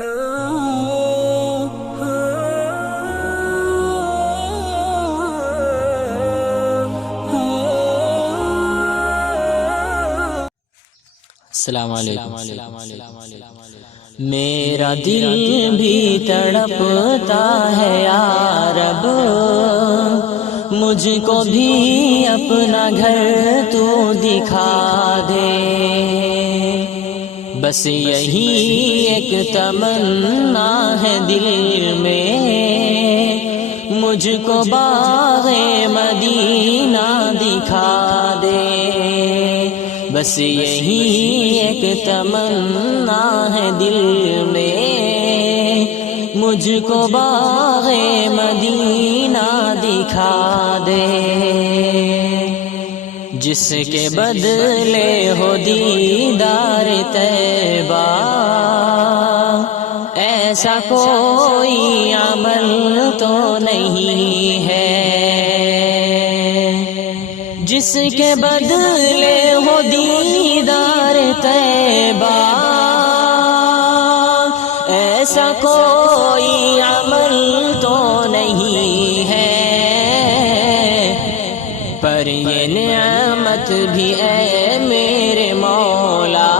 السلام علیکم۔ میرا دل بھی تڑپتا ہے یا رب، مجھ کو بھی اپنا گھر تو دکھا دے، بس یہی ایک تمنا ہے دل میں، مجھ کو باغ مدینہ دکھا دے، بس یہی ایک تمنا ہے دل میں، مجھ کو باغ مدینہ دکھا دے، جس کے بدلے ہو دیدار طیبہ، ایسا کوئی عمل تو نہیں ہے، جس کے بدلے ہو دیدار طیبہ، ایسا کوئی عمل تو نہیں ہے، پر یہ نعمت بھی اے میرے مولا،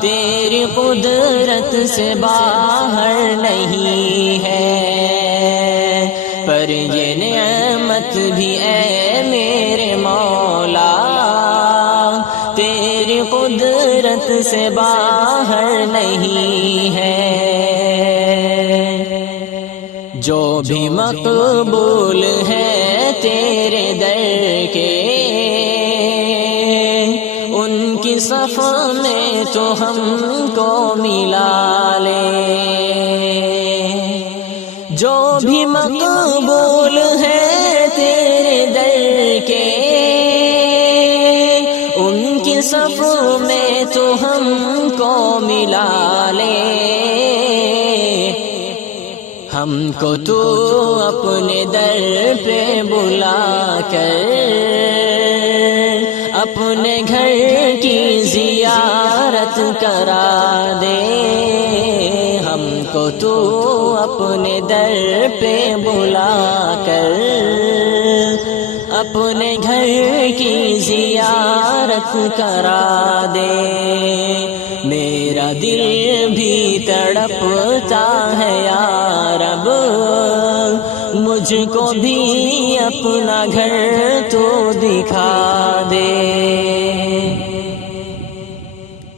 تیری قدرت سے باہر نہیں ہے، پر یہ نعمت بھی اے میرے مولا، تیری قدرت سے باہر نہیں ہے، جو بھی مقبول ہے تیرے در کے، ان کی صف میں تو ہم کو ملا لے، جو بھی مقبول ہے تیرے در کے، ان کی صف میں تو ہم کو ملا لے، ہم کو تو اپنے در پہ بلا کر اپنے گھر کی زیارت کرا دے، ہم کو تو اپنے در پہ بلا کر اپنے گھر کی زیارت کرا دے، میرا دل بھی تڑپتا ہے یا رب، مجھ کو بھی اپنا گھر تو دکھا دے۔